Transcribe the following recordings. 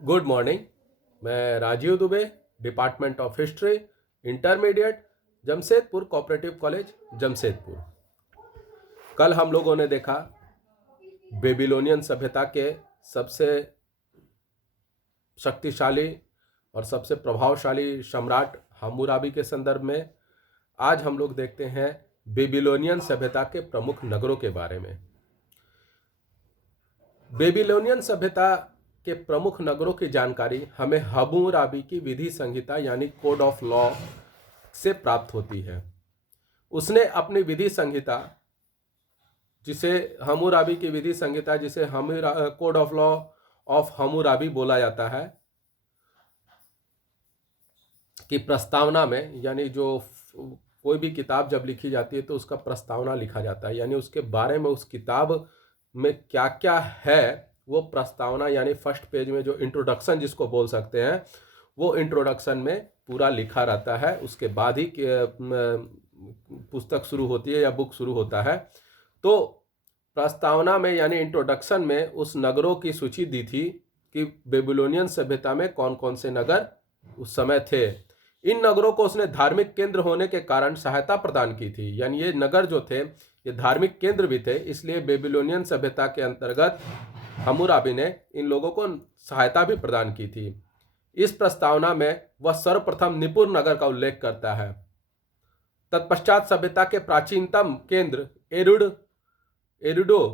Good morning. मैं Rajeev Dubey, department of history, intermediate, Jamshedpur cooperative college, Jamshedpur. कल हम लोगों ने देखा बेबीलोनियन सभ्यता के सबसे शक्तिशाली और सबसे प्रभावशाली सम्राट हम्मुराबी के संदर्भ में। आज हम लोग देखते हैं बेबीलोनियन सभ्यता के प्रमुख नगरों के बारे में। बेबीलोनियन सभ्यता के प्रमुख नगरों की जानकारी हमें हम्मुराबी की विधि संहिता यानी कोड ऑफ लॉ से प्राप्त होती है। उसने अपनी विधि संहिता, जिसे हम्मुराबी की विधि संहिता, जिसे code of law of Hammurabi बोला जाता है, कि प्रस्तावना में, यानी जो कोई भी किताब जब लिखी जाती है तो उसका प्रस्तावना लिखा जाता है, यानी उसके बारे में उस किताब में क्या क्या है वो प्रस्तावना, यानी फर्स्ट पेज में जो इंट्रोडक्शन जिसको बोल सकते हैं, वो इंट्रोडक्शन में पूरा लिखा रहता है। उसके बाद ही पुस्तक शुरू होती है या बुक शुरू होता है। तो प्रस्तावना में यानी इंट्रोडक्शन में उस नगरों की सूची दी थी कि बेबीलोनियन सभ्यता में कौन कौन से नगर उस समय थे। इन नगरों को उसने धार्मिक केंद्र होने के कारण सहायता प्रदान की थी, यानी ये नगर जो थे ये धार्मिक केंद्र भी थे, इसलिए बेबीलोनियन सभ्यता के अंतर्गत हम्मुराबी ने इन लोगों को सहायता भी प्रदान की थी। इस प्रस्तावना में वह सर्वप्रथम निपुर नगर का उल्लेख करता है। तत्पश्चात सभ्यता के प्राचीनतम केंद्र एरुडो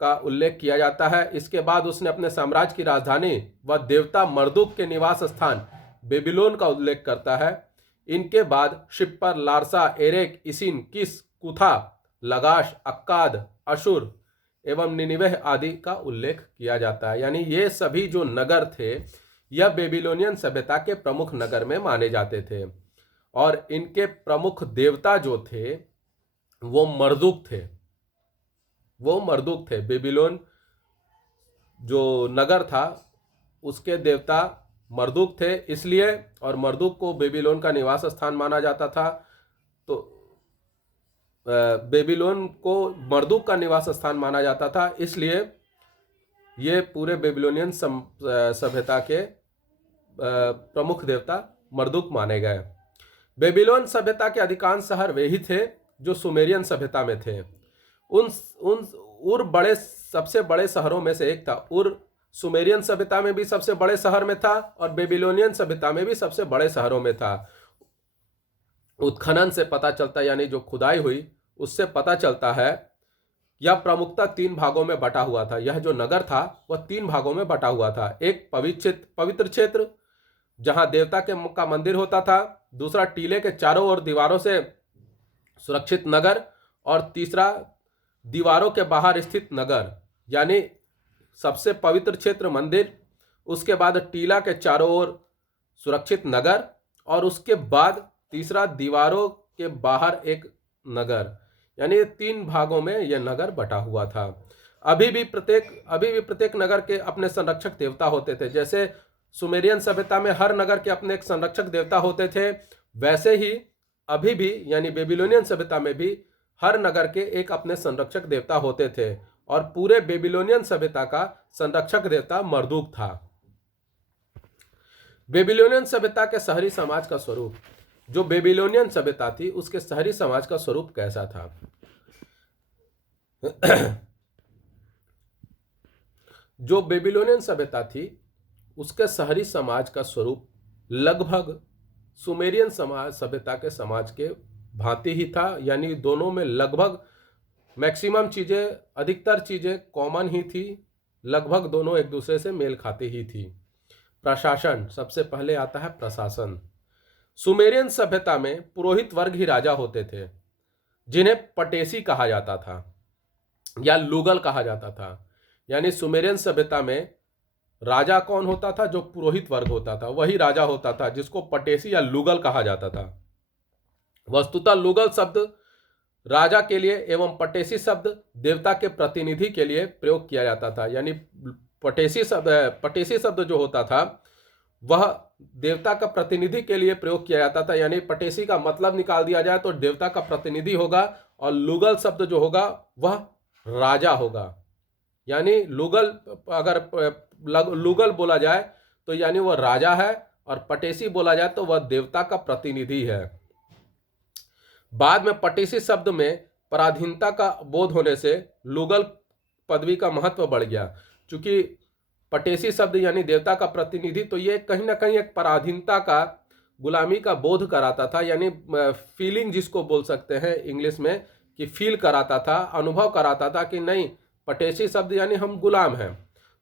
का उल्लेख किया जाता है। इसके बाद उसने अपने साम्राज्य की राजधानी व देवता मर्दुक के निवास स्थान बेबीलोन का उल्लेख करता है। इनके बाद शिप्पर, लारसा, एरेक, इसिन, किस, कुथा, लगाश, अक्काद, अशुर एवं निनिवेह आदि का उल्लेख किया जाता है। यानी ये सभी जो नगर थे यह बेबीलोनियन सभ्यता के प्रमुख नगर में माने जाते थे, और इनके प्रमुख देवता जो थे वो मर्दुक थे। बेबीलोन जो नगर था उसके देवता मर्दुक थे, इसलिए, और मर्दुक को बेबीलोन का निवास स्थान माना जाता था। तो बेबीलोन को मर्दुक का निवास स्थान माना जाता था, इसलिए ये पूरे बेबीलोनियन सभ्यता के प्रमुख देवता मर्दुक माने गए। बेबीलोन सभ्यता के अधिकांश शहर वे ही थे जो सुमेरियन सभ्यता में थे। उर सबसे बड़े शहरों में से एक था। उर सुमेरियन सभ्यता में भी सबसे बड़े शहर में था और बेबीलोनियन सभ्यता में भी सबसे बड़े शहरों में था। उत्खनन से पता चलता, यानी जो खुदाई हुई उससे पता चलता है, यह प्रमुखतः 3 भागों में बटा हुआ था। यह जो नगर था वह 3 भागों में बटा हुआ था। एक पवित्र क्षेत्र जहां देवता का मंदिर होता था, दूसरा टीले के चारों ओर दीवारों से सुरक्षित नगर, और तीसरा दीवारों के बाहर स्थित नगर, यानी सबसे पवित्र क्षेत्र मंदिर, उसके बाद टीला के चारों ओर सुरक्षित नगर, और उसके बाद तीसरा दीवारों के बाहर एक नगर। यानी 3 भागों में यह नगर बटा हुआ था। अभी भी प्रत्येक नगर के अपने संरक्षक देवता होते थे। जैसे सुमेरियन सभ्यता में हर नगर के अपने एक संरक्षक देवता होते थे, वैसे ही अभी भी यानी बेबीलोनियन सभ्यता में भी हर नगर के एक अपने संरक्षक देवता होते थे, और पूरे बेबीलोनियन सभ्यता का संरक्षक देवता मर्दुक था। बेबीलोनियन सभ्यता के शहरी समाज का स्वरूप, जो बेबीलोनियन सभ्यता थी उसके शहरी समाज का स्वरूप कैसा था? जो बेबीलोनियन सभ्यता थी उसके शहरी समाज का स्वरूप लगभग सुमेरियन सभ्यता के समाज के भांति ही था। यानी दोनों में लगभग मैक्सिमम चीजें, अधिकतर चीजें कॉमन ही थी, लगभग दोनों एक दूसरे से मेल खाती ही थी। प्रशासन, सबसे पहले आता है प्रशासन। सुमेरियन सभ्यता में पुरोहित वर्ग ही राजा होते थे, जिन्हें पटेसी कहा जाता था या लुगल कहा जाता था। यानी सुमेरियन सभ्यता में राजा कौन होता था? जो पुरोहित वर्ग होता था वही राजा होता था, जिसको पटेसी या लुगल कहा जाता था। वस्तुतः लुगल शब्द राजा के लिए एवं पटेसी शब्द देवता के प्रतिनिधि के लिए प्रयोग किया जाता था। यानी पटेसी शब्द जो होता था वह देवता का प्रतिनिधि के लिए प्रयोग किया जाता था। यानी पटेसी का मतलब निकाल दिया जाए तो देवता का प्रतिनिधि होगा, और लुगल शब्द जो होगा वह राजा होगा। यानी लुगल, अगर लुगल बोला जाए तो यानी वह राजा है, और पटेसी बोला जाए तो वह देवता का प्रतिनिधि है। बाद में पटेसी शब्द में पराधीनता का बोध होने से लुगल पदवी का महत्व बढ़ गया। चूंकि पटेसी शब्द यानी देवता का प्रतिनिधि, तो ये कहीं ना कहीं एक पराधीनता का, गुलामी का बोध कराता था, यानी फीलिंग जिसको बोल सकते हैं इंग्लिश में, कि फील कराता था, अनुभव कराता था कि नहीं, पटेसी शब्द यानी हम गुलाम हैं।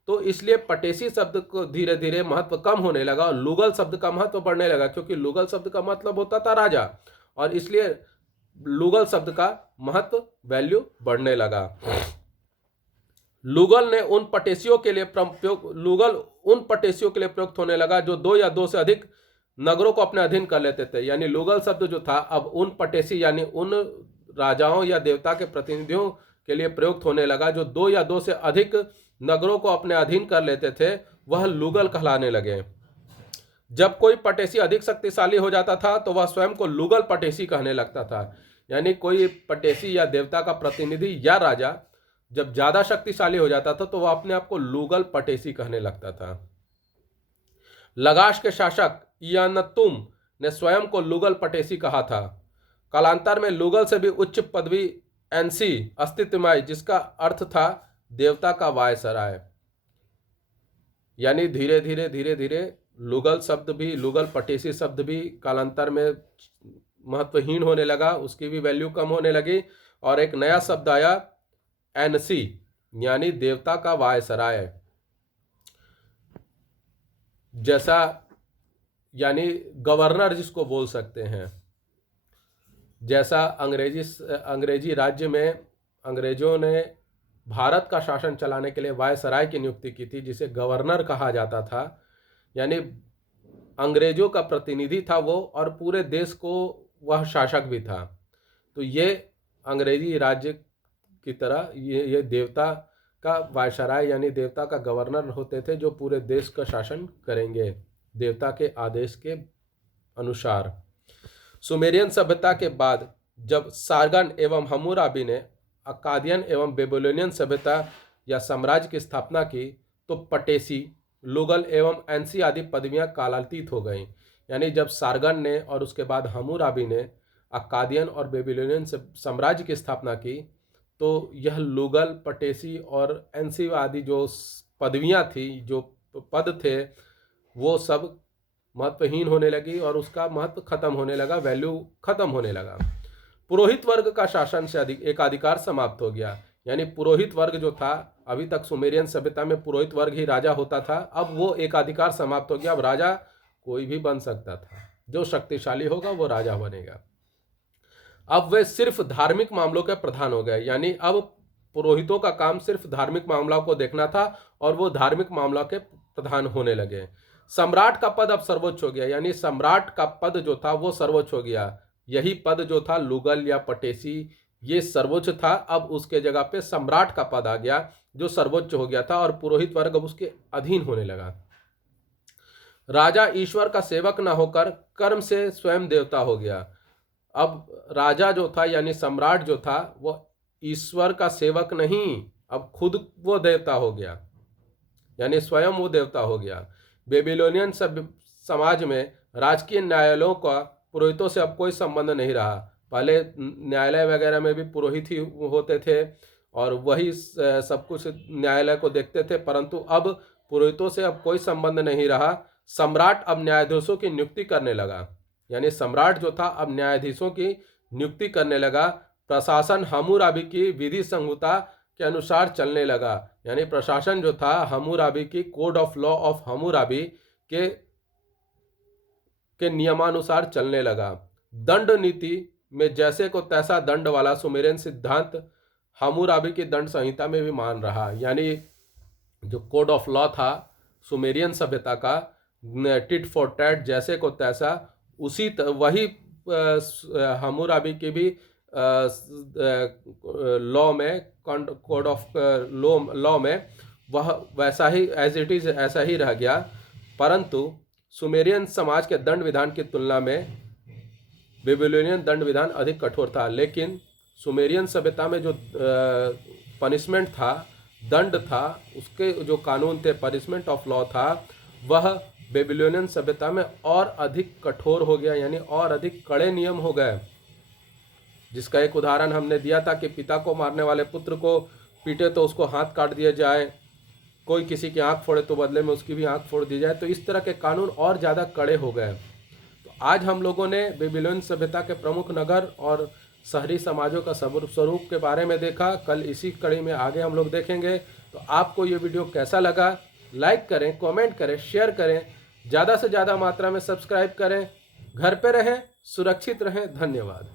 तो इसलिए पटेसी शब्द को धीरे धीरे महत्व कम होने लगा और लुगल शब्द का महत्व बढ़ने लगा, क्योंकि लुगल शब्द का मतलब होता था राजा, और इसलिए लुगल शब्द का महत्व, वैल्यू बढ़ने लगा। लुगल उन पटेसियों के लिए प्रयुक्त होने लगा जो 2 या 2 से अधिक नगरों को अपने अधीन कर लेते थे। यानी लुगल शब्द जो था अब उन पटेसी यानी उन राजाओं या देवता के प्रतिनिधियों के लिए प्रयुक्त होने लगा जो 2 या 2 से अधिक नगरों को अपने अधीन कर लेते थे, वह लुगल कहलाने लगे। जब कोई पटेसी अधिक शक्तिशाली हो जाता था तो वह स्वयं को लुगल पटेसी कहने लगता था। यानी कोई पटेसी या देवता का प्रतिनिधि या राजा जब ज्यादा शक्तिशाली हो जाता था तो वह अपने आप को लुगल पटेसी कहने लगता था। लगाश के शासक इयानतुम ने स्वयं को लुगल पटेसी कहा था। कालांतर में लुगल से भी उच्च पदवी एनसी अस्तित्व में आई, जिसका अर्थ था देवता का वायसराय। यानी धीरे धीरे लुगल शब्द भी, लुगल पटेसी शब्द भी कालांतर में महत्वहीन होने लगा, उसकी भी वैल्यू कम होने लगी, और एक नया शब्द आया एनसी यानी देवता का वायसराय। जैसा यानी गवर्नर जिसको बोल सकते हैं, जैसा अंग्रेजी राज्य में अंग्रेजों ने भारत का शासन चलाने के लिए वायसराय की नियुक्ति की थी, जिसे गवर्नर कहा जाता था। यानी अंग्रेजों का प्रतिनिधि था वो, और पूरे देश को वह शासक भी था। तो ये अंग्रेजी राज्य की तरह ये देवता का वायसराय यानी देवता का गवर्नर होते थे, जो पूरे देश का शासन करेंगे देवता के आदेश के अनुसार। सुमेरियन सभ्यता के बाद जब सारगन एवं हम्मुराबी ने अक्कादियन एवं बेबीलोनियन सभ्यता या साम्राज्य की स्थापना की, तो पटेसी, लुगल एवं एनसी आदि पदवियां कालातीत हो गईं। यानी जब सारगन ने और उसके बाद हम्मुराबी ने अक्कादियन और बेबीलोनियन साम्राज्य की स्थापना की, तो यह लुगल, पटेसी और एनसी आदि जो पदवियां थी, जो पद थे, वो सब महत्वहीन होने लगी और उसका महत्व खत्म होने लगा, वैल्यू खत्म होने लगा। पुरोहित वर्ग का शासन से एकाधिकार समाप्त हो गया। यानी पुरोहित वर्ग जो था, अभी तक सुमेरियन सभ्यता में पुरोहित वर्ग ही राजा होता था, अब वो एकाधिकार समाप्त हो गया। अब राजा कोई भी बन सकता था, जो शक्तिशाली होगा वो राजा बनेगा। अब वे सिर्फ धार्मिक मामलों के प्रधान हो गए। यानी अब पुरोहितों का काम सिर्फ धार्मिक मामलों को देखना था और वो धार्मिक मामलों के प्रधान होने लगे। सम्राट का पद अब सर्वोच्च हो गया। यानी सम्राट का पद जो था वो सर्वोच्च हो गया। यही पद जो था लुगल या पटेसी, ये सर्वोच्च था। अब उसके जगह पे सम्राट का पद आ गया जो सर्वोच्च हो गया था, और पुरोहित वर्ग अब उसके अधीन होने लगा। राजा ईश्वर का सेवक न होकर कर्म से स्वयं देवता हो गया। अब राजा जो था यानी सम्राट जो था वो ईश्वर का सेवक नहीं, अब खुद वो देवता हो गया, यानी स्वयं वो देवता हो गया। बेबीलोनियन समाज में राजकीय न्यायालयों का पुरोहितों से अब कोई संबंध नहीं रहा। पहले न्यायालय वगैरह में भी पुरोहित ही होते थे और वही सब कुछ न्यायालय को देखते थे, परंतु अब पुरोहितों से अब कोई संबंध नहीं रहा। सम्राट अब न्यायाधीशों की नियुक्ति करने लगा। यानी सम्राट जो था अब न्यायाधीशों की नियुक्ति करने लगा। प्रशासन हम्मुराबी की विधि संहिता के अनुसार चलने लगा। यानी प्रशासन जो था हम्मुराबी की code of law of Hammurabi के नियमानुसार चलने लगा। दंड नीति में जैसे को तैसा दंड वाला सुमेरियन सिद्धांत हम्मुराबी की दंड संहिता में भी मान रहा। यानी जो कोड ऑफ लॉ था सुमेरियन सभ्यता का, टिट फॉर टैट, जैसे को तैसा, वही हम्मुराबी के भी लॉ में, कोड ऑफ लॉ में वह वैसा ही एज इट इज ऐसा ही रह गया। परंतु सुमेरियन समाज के दंड विधान की तुलना में बेबीलोनियन दंड विधान अधिक कठोर था। लेकिन सुमेरियन सभ्यता में जो पनिशमेंट था, दंड था, उसके जो कानून थे, पनिशमेंट ऑफ लॉ था, वह बेबीलोनियन सभ्यता में और अधिक कठोर हो गया, यानी और अधिक कड़े नियम हो गए। जिसका एक उदाहरण हमने दिया था कि पिता को मारने वाले पुत्र को पीटे तो उसको हाथ काट दिया जाए, कोई किसी की आंख फोड़े तो बदले में उसकी भी आंख फोड़ दी जाए। तो इस तरह के कानून और ज़्यादा कड़े हो गए। तो आज हम लोगों ने बेबीलोनियन सभ्यता के प्रमुख नगर और शहरी समाजों का स्वरूप के बारे में देखा। कल इसी कड़ी में आगे हम लोग देखेंगे। तो आपको ये वीडियो कैसा लगा, लाइक करें, कमेंट करें, शेयर करें, ज़्यादा से ज़्यादा मात्रा में सब्सक्राइब करें। घर पे रहें, सुरक्षित रहें। धन्यवाद।